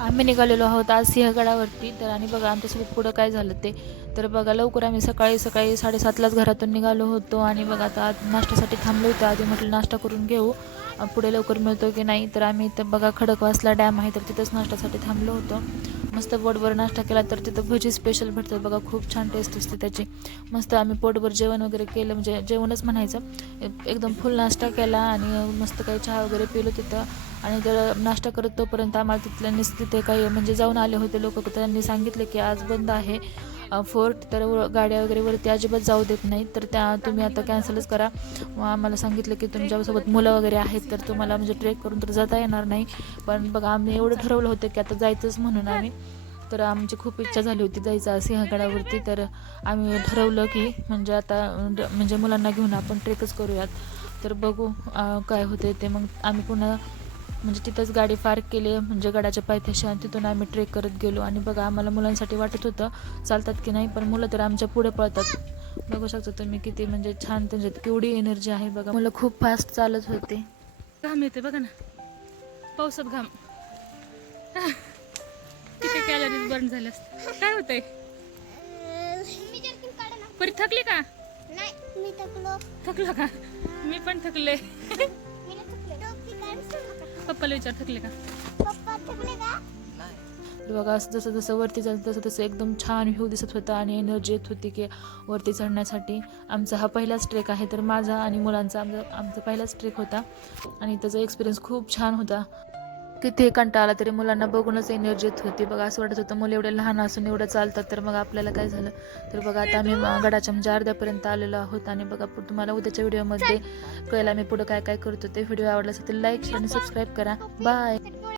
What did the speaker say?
आम्ही निघालेलो आहोत आज सिंहगडावरती. तर आणि बघा आमच्यासोबत पुढं काय झालं ते. तर बघा लवकर आम्ही सकाळी 7:30लाच घरातून निघालो होतो आणि बघा आता आज नाश्त्यासाठी थांबलो होतो. आधी म्हटलं नाश्ता करून घेऊ, पुढे लवकर मिळतो की नाही. तर आम्ही इथं बघा खडकवासला डॅम आहे तर तिथंच नाश्त्यासाठी थांबलो होतो. मस्त पोटभर नाश्ता केला. तर तिथं भजी स्पेशल भेटतात बघा, खूप छान टेस्ट असते त्याची. मस्त आम्ही पोटभर जेवण वगैरे केलं, म्हणजे जेवणच म्हणायचं. एकदम फुल नाश्ता केला आणि मस्त काही चहा वगैरे पिलो तिथं. आणि तर नाश्ता करत तोपर्यंत आम्हाला तिथल्यानीच तिथे काही म्हणजे जाऊन आले होते लोक, तर त्यांनी सांगितले की आज बंद आहे फोर्ट, तर गाड्या वगैरे वरती अजिबात जाऊ देत नाहीत, तर त्या तुम्ही आता कॅन्सलच करा. मग आम्हाला सांगितलं की तुमच्यासोबत मुलं वगैरे आहेत तर तुम्हाला म्हणजे ट्रेक करून तर जाता येणार नाही. पण बघा आम्ही एवढं ठरवलं होतं की आता जायचंच म्हणून आम्ही. तर आमची खूप इच्छा झाली होती जायचं सिंहगडावरती. तर आम्ही ठरवलं की म्हणजे आता म्हणजे मुलांना घेऊन आपण ट्रेकच करूयात. तर बघू काय होते ते. मग आम्ही पुन्हा म्हणजे तिथंच गाडी पार्क केली म्हणजे गडाच्या पायथ्याशी, आणि तिथून आम्ही ट्रेक करत गेलो. आणि बघा आम्हाला मुलांसाठी वाटत होतं चालतात की नाही, पण मुलं तर आमच्या पुढे पळतात. बघू शकता तुम्ही किती म्हणजे छान त्यांच्यात केवढी एनर्जी आहे बघा. मुलं खूप फास्ट चालत होते. घाम येते बघा ना, पावसात घाम. किती कॅलरीज बर्न झाले असते. काय होतंय परी, थकली का? नाही मी थकलो. थकलो का? मी पण थकले. पप्पाला विचार, थकले का? पप्पा थकले का? बघा जसं जसं वरती जायचं तसं तसं एकदम छान व्ह्यू दिसत होता आणि एनर्जी येत होती की वरती चढण्यासाठी. आमचा हा पहिलाच ट्रेक आहे, तर माझा आणि मुलांचा आमचा पहिलाच ट्रेक होता आणि त्याचा एक्सपिरियन्स खूप छान होता. किती कंटाळा आला तरी मुलांना बघूनच एनर्जी येत होती बघा. असं वाटत होतं मुलं एवढे लहान असून एवढं चालतात, तर मग आपल्याला काय झालं. तर बघा आता आम्ही गडाच्या म्हणजे अर्ध्यापर्यंत आलेलो आहोत. आणि बघा तुम्हाला उद्याच्या व्हिडिओमध्ये कळेल आम्ही पुढं काय काय करतो ते. व्हिडिओ आवडला असेल तर लाईक शेअर आणि सबस्क्राईब करा. बाय.